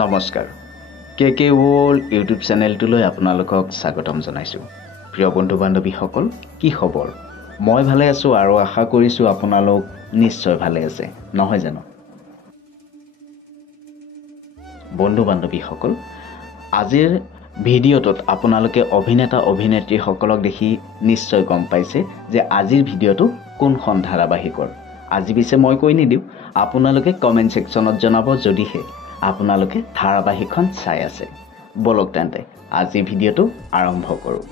নমস্কাৰ কে world YouTube চেনেলটোলৈ আপোনালোকক স্বাগতম জনাইছোঁ। প্ৰিয় বন্ধু বান্ধৱীসকল, কি খবৰ? মই ভালে আছোঁ আৰু আশা কৰিছোঁ আপোনালোক নিশ্চয় ভালে আছে, নহয় জানো? বন্ধু বান্ধৱীসকল, আজিৰ ভিডিঅ'টোত আপোনালোকে অভিনেতা অভিনেত্ৰীসকলক দেখি নিশ্চয় গম পাইছে যে আজিৰ ভিডিঅ'টো কোনখন ধাৰাবাহিকৰ। আজি পিছে মই কৈ নিদিওঁ, আপোনালোকে কমেণ্ট ছেকশ্যনত জনাব যদিহে আপোনালোকে ধাৰাবাহিকখন চাই আছে। বলক তেন্তে আজি ভিডিঅ'টো আৰম্ভ কৰোঁ।